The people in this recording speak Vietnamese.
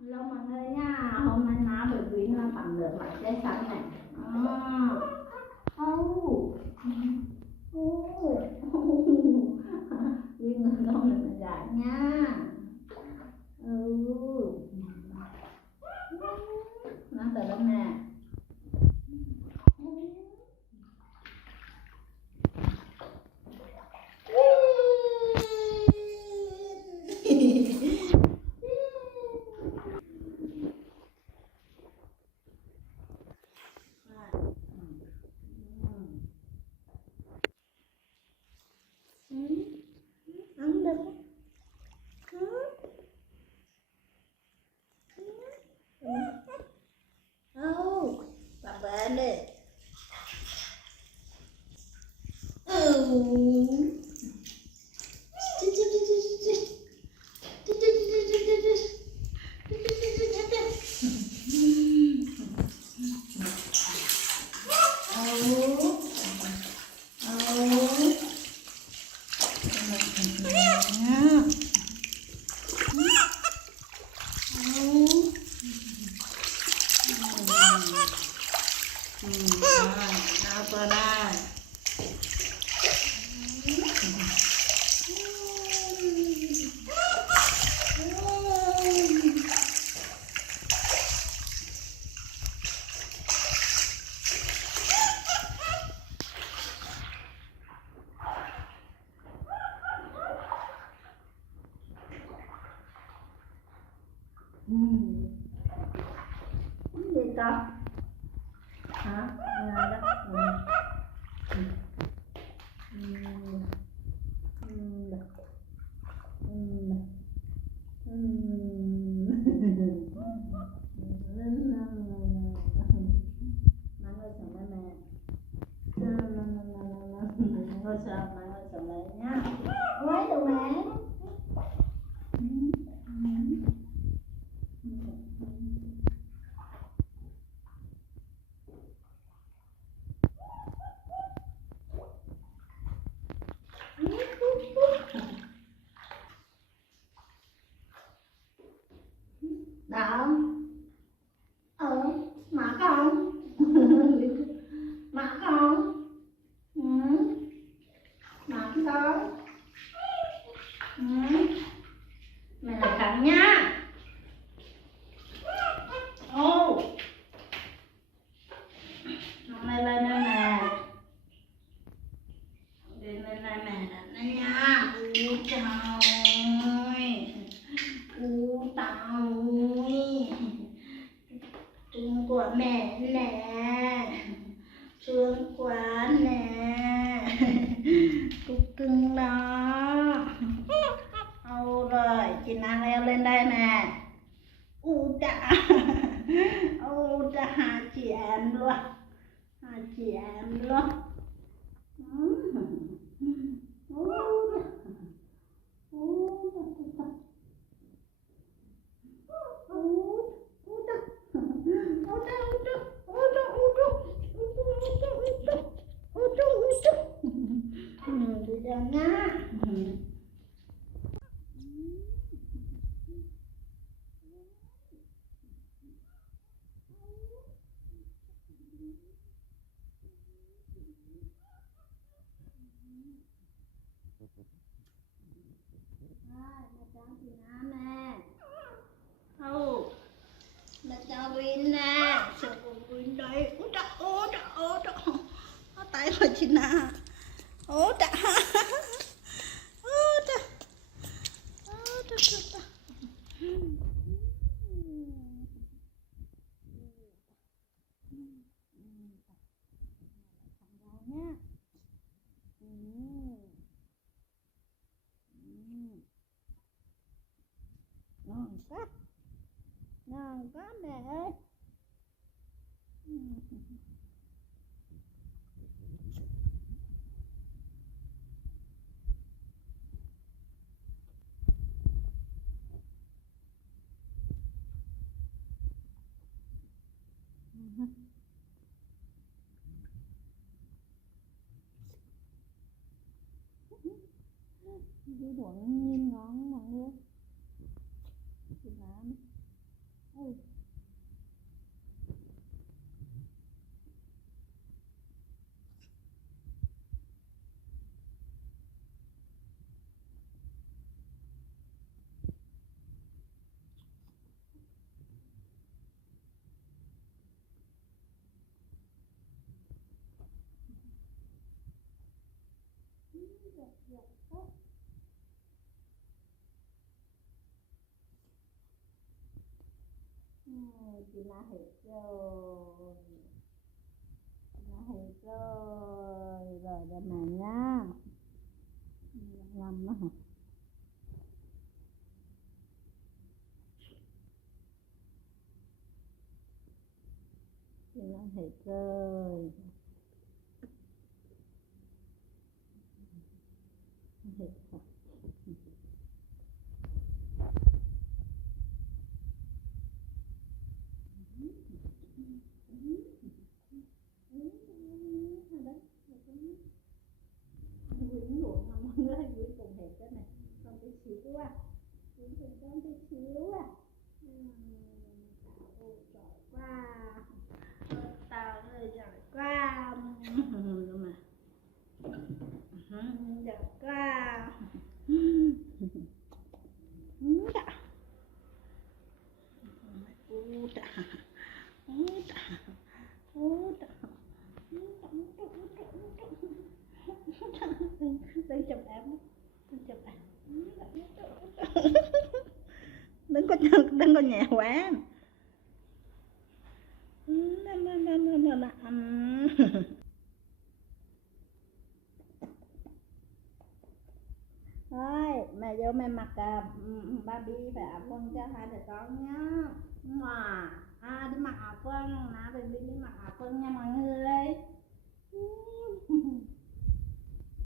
Hello mọi người nha, hôm nay má bởi vì nó tặng được lại trái xanh này. Vì người con này mình dạy nha. Nó từ đây nè. Ăn được bạn về đi. Apa dah? Gì ta? Hả? Nhà đó. Ngồi sờ lại nhá. Quấy đồ mẹ. Đó. Mà con. Mà con. Mà con. Mày là thằng nha. Mày lên đây nè. Đi lên đây nè, đây nha. Trời ơi. Trời. Thương của mẹ nè. Thương quá nè. Cục cưng đó. Rồi, chị Lan leo lên đây nè. Đã. Hai chị em luôn. Hai chị em luôn. Đi ra nhá. Mẹ cháu chị Nam nè. Mẹ cháu Win nè. Sao con Win đây? Nó tay vào chị Na. Ngon quá mẹ ơi. Dưa đuổi nhìn ngon mọi người. Chị làm. Chị là hết rồi, chị là hết rồi, rồi đây mẹ nhá, ngâm nó hả? Chị là hết rồi, hết rồi. Quyến ruộng mà mọi người quyến cùng hết cái này, còn tí xíu à, quyến cùng con tí xíu à. Giỏi quá, tao ơi giỏi quá, mà giỏi quá. Đừng chụp em, đừng chụp em, đừng có nhẹ quá. Thôi mẹ vô mẹ mặc Barbie phải áo quần cho hai đứa con nhá.